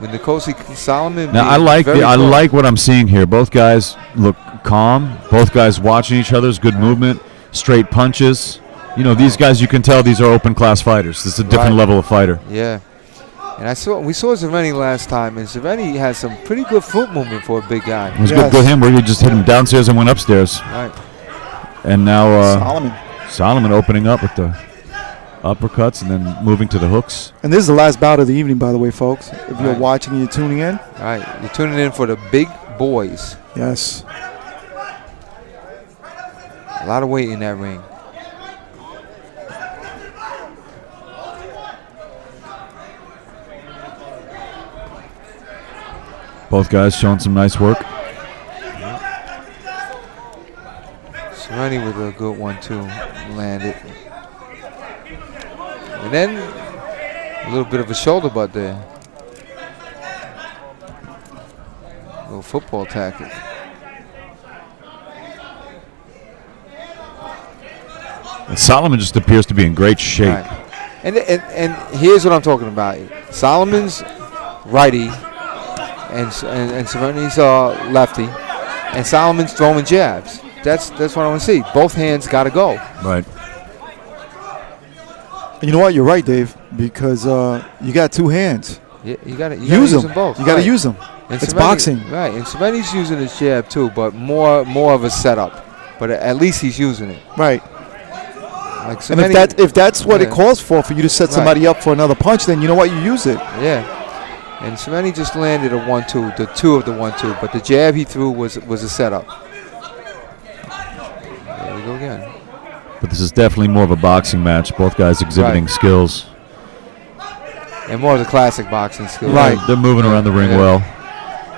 With Nkosi Salomon. Now I like what I'm seeing here. Both guys look calm. Both guys watching each other's good movement, straight punches. You know, these guys, you can tell these are open class fighters. This is a different level of fighter. Yeah. And we saw Zerenyi last time, and Zerenyi has some pretty good foot movement for a big guy. It was good for him where he just hit him downstairs and went upstairs. Right. And now Solomon opening up with the uppercuts and then moving to the hooks. And this is the last bout of the evening, by the way, folks. If you're watching and you're tuning in. All right. You're tuning in for the big boys. Yes. A lot of weight in that ring. Both guys showing some nice work. Zerenyi with a good 1-2 landed. And then a little bit of a shoulder butt there. A little football tactic. And Solomon just appears to be in great shape. Right. And here's what I'm talking about. Solomon's righty. And Zerenyi's lefty, and Solomon's throwing jabs. That's what I want to see. Both hands got to go. Right. And you know what? You're right, Dave, because you got 2 hands. Yeah, you got to use them both. You got to use them. And it's boxing. Right, and Zerenyi's using his jab too, but more of a setup. But at least he's using it. Right. Like and if that's what it calls for you to set somebody up for another punch, then you know what? You use it. Yeah. And Zerenyi just landed a 1-2, the 2 of the 1-2, but the jab he threw was a setup. There we go again. But this is definitely more of a boxing match. Both guys exhibiting skills. And more of the classic boxing skills. Right. They're moving around the ring well.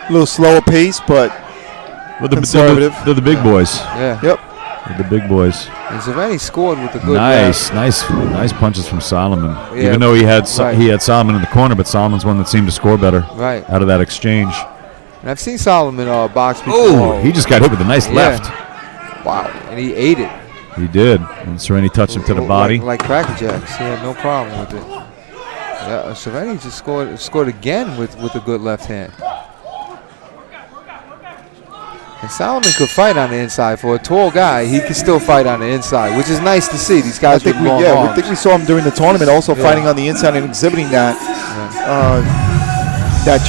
A little slower pace, but conservative. They're the big boys. Yeah. Yep. They're the big boys. And Zerenyi scored with a good nice punches from Solomon. Yeah, even though he had Solomon in the corner, but Solomon's one that seemed to score better. Right. Out of that exchange. And I've seen Solomon box before. Oh, he just got hit with a nice left. Wow. And he ate it. He did. And Zerenyi touched him to the body. Like Cracker Jacks. He had no problem with it. Yeah, Zerenyi just scored again with a good left hand. And Solomon could fight on the inside. For a tall guy, he could still fight on the inside, which is nice to see. These guys with long arms. I think we saw him during the tournament also fighting on the inside and exhibiting that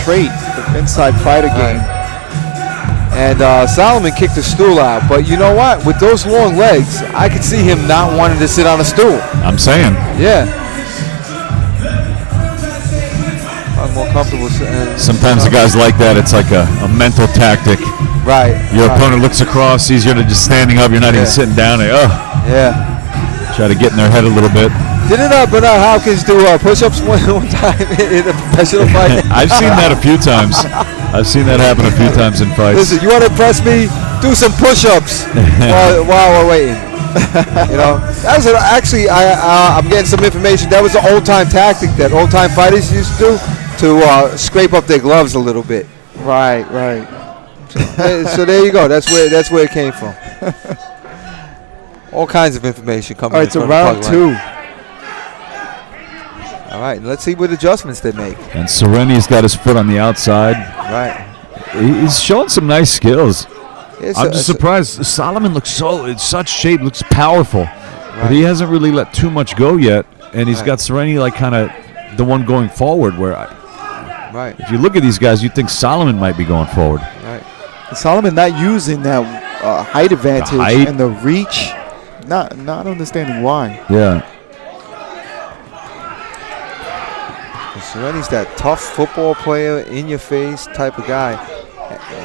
trait, the inside fighter game. And Solomon kicked the stool out. But you know what? With those long legs, I could see him not wanting to sit on a stool. I'm saying. Yeah. I'm more comfortable. Sometimes the guys like that, it's like a mental tactic. Right. Your opponent looks across, sees you're just standing up, you're not even sitting down. Yeah. Try to get in their head a little bit. Didn't Bernard Hopkins do push-ups one time in a professional fight? I've seen that a few times. I've seen that happen a few times in fights. Listen, you want to impress me? Do some push-ups while we're waiting. You know, that was actually I'm getting some information. That was an old-time tactic that old-time fighters used to do to scrape up their gloves a little bit. Right. So there you go. That's where it came from. All kinds of information coming. All right, so round 2. All right, let's see what adjustments they make. And Sereni's got his foot on the outside. Right. He's showing some nice skills. I'm just It's surprised. Solomon looks in such shape, looks powerful. Right. But he hasn't really let too much go yet. And he's Right. got Sereni like kind of the one going forward where right. if you look at these guys, you'd think Solomon might be going forward. Right. Solomon not using that height advantage height. and the reach. Not understanding why. Yeah. Sereni's that tough football player, in your face type of guy.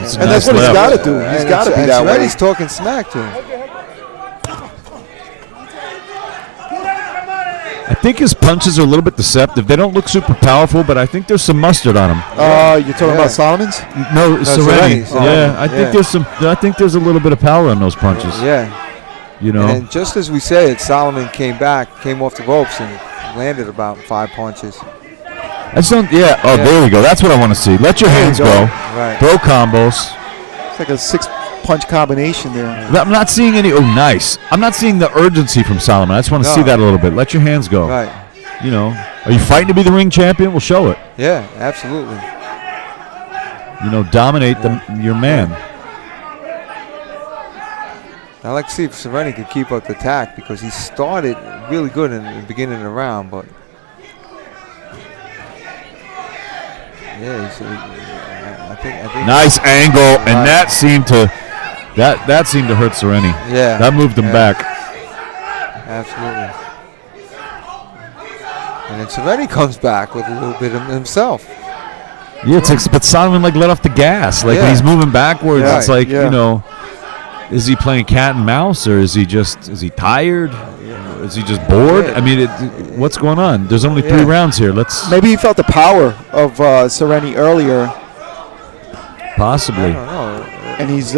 It's And that's what he's left. got to do. He's got to be that way. Sereni's talking smack to him. I think his punches are a little bit deceptive. They don't look super powerful, but I think there's some mustard on them. You're talking about Solomon's? No, Sereni. Sereni. Yeah, I think Yeah. there's a little bit of power on those punches. Yeah. You know. And just as we said, Solomon came off the ropes and landed about 5 punches. I just don't. Yeah. Oh, Yeah. there we go. That's what I want to see. Let your hands go. Right. Throw combos. It's like a 6-punch combination there. I'm not seeing any. Oh, nice. I'm not seeing the urgency from Solomon. I just want to No. see that a little bit. Let your hands go. Right. You know. Are you fighting to be the ring champion? We'll show it. Yeah, absolutely. You know, dominate your man. I'd like to see if Sereni could keep up the attack because he started really good in the beginning of the round, but yeah, I think Nice angle, Right. and that seemed to hurt Sereni. Yeah, That moved him yeah. back. Absolutely. And then Sereni comes back with a little bit of himself. Yeah, but Solomon like let off the gas. Like when Yeah. he's moving backwards, Yeah. it's like Yeah. you know, is he playing cat and mouse or is he tired? Is he just bored? Yeah. I mean, what's going on? There's only 3 Yeah. rounds here. Let's Maybe he felt the power of Sereni earlier, I possibly. don't know. and he's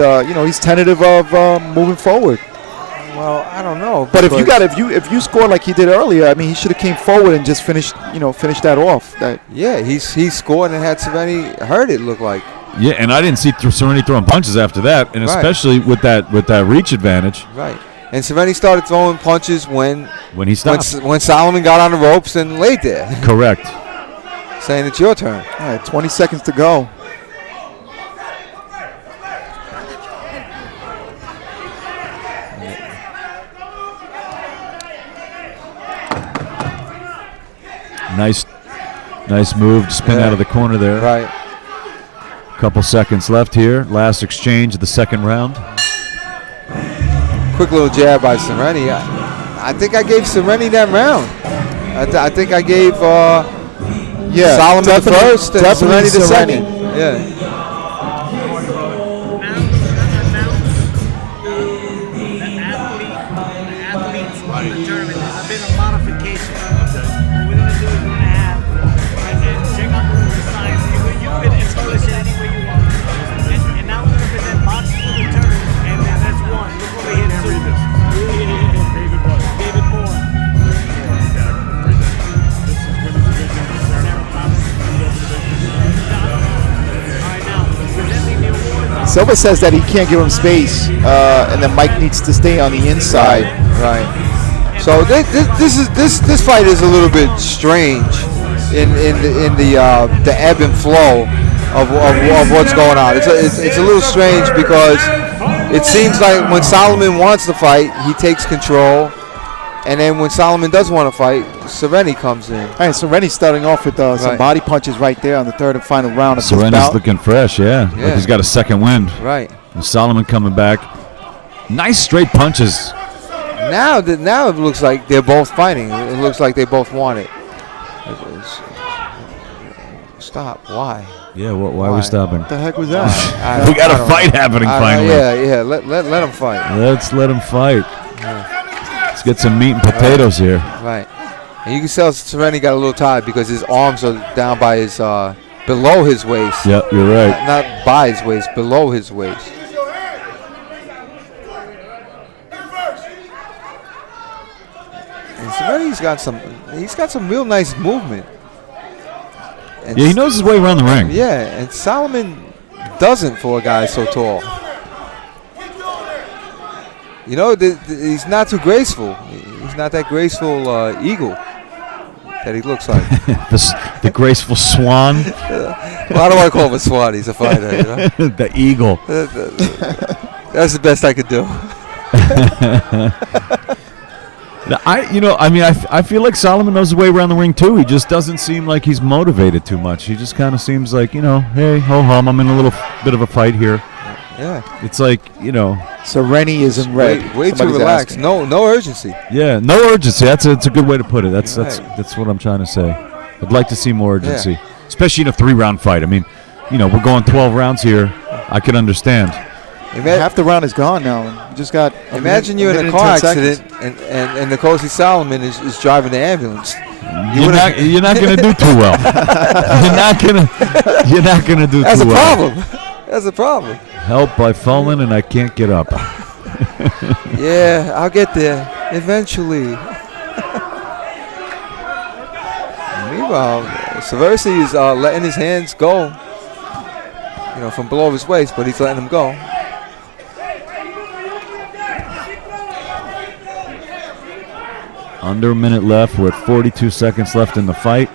tentative of moving forward. Well, I don't know. But if because- you score like he did earlier, I mean, he should have came forward and just finished that off. That yeah, he scored and had Sereni hurt. It looked like. Yeah, and I didn't see Sereni throwing punches after that, and Right. especially with that reach advantage Right. And Sereni started throwing punches when when he stopped. when Solomon got on the ropes and laid there, Correct. saying it's your turn. all right, 20 seconds to go. Nice move. Spin Yeah. out of the corner there. Right. Couple seconds left here. Last exchange of the second round. Quick little jab by Sereni. I think I gave Sereni that round. I think I gave Yeah, Solomon the definitely- first and definitely Sereni the Sereni. second. Yeah. Athletes on the tournament, there's a bit of modification. What we're going to do is we're going to have and check out the signs. You can establish it any way you want. And now we're going to present boxes for the tournament. And that's one. Look over here. Can't read this. David Moore. All right, now presenting the awards. Silva says that he can't give him space, and then Mike needs to stay on the inside. Right. So this fight is a little bit strange in the ebb and flow of what's going on. It's a little strange because it seems like when Solomon wants to fight, he takes control, and then when Solomon doesn't want to fight, Sereni comes in. All right, Sereni's starting off with some Right. body punches right there on the third and final round of this Sereni's bout. looking fresh, yeah. Yeah. Like he's got a second wind. Right. And Solomon coming back. Nice straight punches. Now it looks like they're both fighting. It looks like they both want it. Stop. Why? Yeah, why are Why? we stopping? What the heck was that? We got a fight happening finally. Yeah. Let them fight. Let's let him fight. Let's get some meat and potatoes here. Right. And you can tell Sereni got a little tired because his arms are down by his below his waist. Yep, you're right. Not by his waist, below his waist. And Sereni's got some real nice movement. And Yeah, he knows his way around the ring. Yeah, and Solomon doesn't for a guy so tall. You know, he's not too graceful. He's not that graceful eagle that he looks like. the graceful swan. Well, I don't want to call him a swan. He's a fighter. You know? The eagle. That's the best I could do. I feel like Solomon knows his way around the ring too. He just doesn't seem like he's motivated too much. He just kind of seems like, hey, ho hum, I'm in a little bit of a fight here. Yeah. It's like, So Rennie is in red. Way too relaxed. No urgency. Yeah, no urgency. That's a good way to put it. That's what I'm trying to say. I'd like to see more urgency, especially in a 3-round fight. I mean, we're going 12 rounds here. I can understand. Half the round is gone now. You just got. Imagine you're in a car accident and Nkosi Solomon is driving the ambulance. You're not going to do too well. You're not going to do That's too well. That's a problem. Help, I've fallen and I can't get up. Yeah, I'll get there eventually. Meanwhile, Seversi is letting his hands go, from below his waist, but he's letting them go. Under a minute left. We're at 42 seconds left in the fight.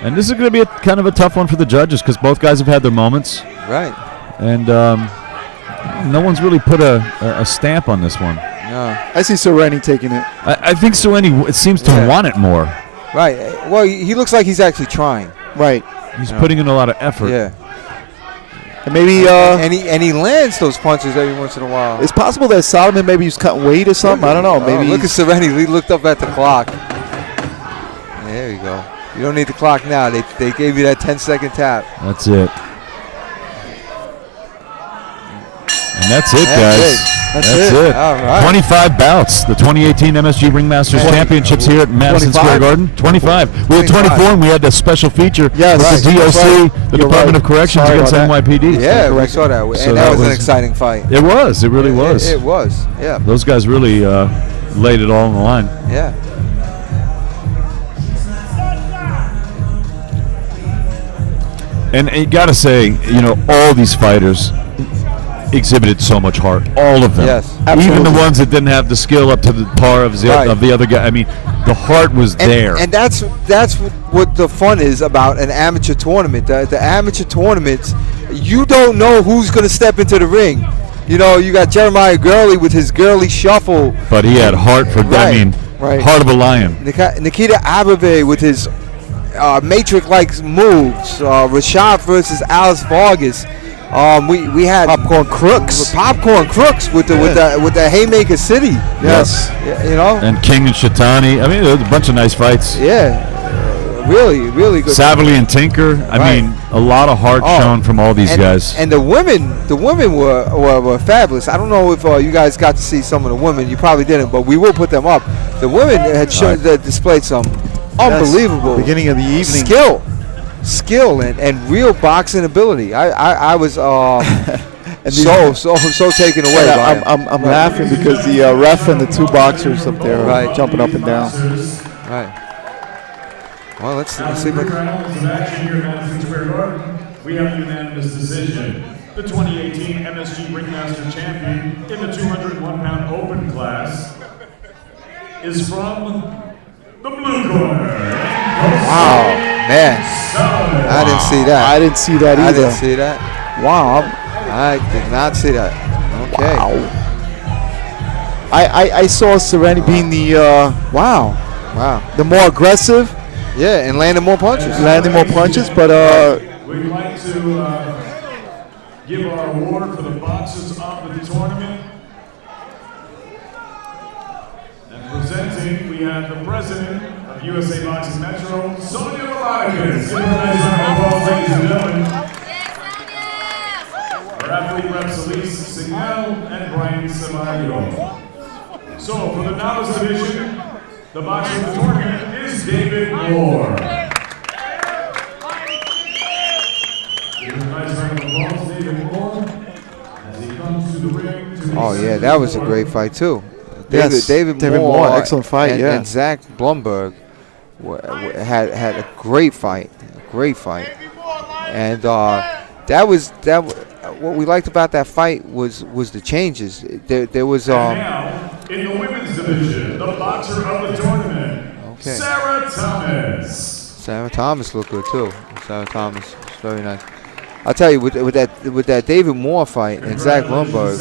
And this is going to be kind of a tough one for the judges because both guys have had their moments. Right. And no one's really put a stamp on this one. No. I see Sereni taking it. I think Sereni seems to want it more. Right. Well, he looks like he's actually trying. Right. He's putting in a lot of effort. Yeah. And maybe and he lands those punches every once in a while. It's possible that Solomon maybe was cutting weight or something. I don't know. Maybe look at Sereni. He looked up at the clock. There you go. You don't need the clock now. They gave you that 10-second tap. That's it. And that's it, guys. That's it. All right. 25 bouts. The 2018 MSG Ringmasters Championships here at Madison 25? Square Garden. 25. We had 24, and we had the special feature with the DOC, the Department of Corrections against NYPD. Yeah, we saw that. And that was an exciting fight. It was. It really was. It was. Yeah. Those guys really laid it all on the line. Yeah. And you got to say, all these fighters exhibited so much heart. All of them. Yes. Even the ones that didn't have the skill up to the par of the other guy. I mean, the heart was there. And that's what the fun is about an amateur tournament. The amateur tournaments, you don't know who's going to step into the ring. You got Jeremiah Gurley with his Gurley shuffle. But he had heart for heart of a lion. Nikita Ababe with his matrix-like moves. Rashad versus Alice Vargas. We had Popcorn Crooks with the Haymaker City. Yes. And King and Shatani. I mean, there was a bunch of nice fights. Yeah. Really good. Savely and Tinker. I mean, a lot of heart shown from all these guys. And the women were fabulous. I don't know if you guys got to see some of the women. You probably didn't, but we will put them up. The women had displayed some unbelievable beginning of the evening skill and real boxing ability. I was so taken away by it. I'm laughing because the ref and the two boxers up there are jumping up and down. Right. Well, let's see. Rounds of action here at Madison Square Garden. We have a unanimous decision. The 2018 MSG Ringmaster Champion in the 201-pound open class is from the blue corner. Wow, man. I didn't see that. I didn't see that either. I didn't see that. Wow. I did not see that. Okay. Wow. I saw Sereni being the the more aggressive. Yeah, and landing more punches. But we'd like to give our award for the boxers of the tournament. And presenting, we have the president of USA Boxing Metro, Sonia Veronicas. Give her a nice round of applause, ladies and gentlemen. Our athlete reps Elise Signal and Brian Samario. So, for the novice division, the boxer of the tournament is David Moore. Give a nice round of applause, David Moore, as he comes to the ring. Oh yeah, that was a great fight too. David Moore, excellent fight. And Zach Blumberg had a great fight, and What we liked about that fight was the changes. There was Now, in the women's division, the boxer of the tournament, Sarah Thomas. Sarah Thomas looked good too. Sarah Thomas, was very nice. I'll tell you, with that David Moore fight and Zach Lundberg,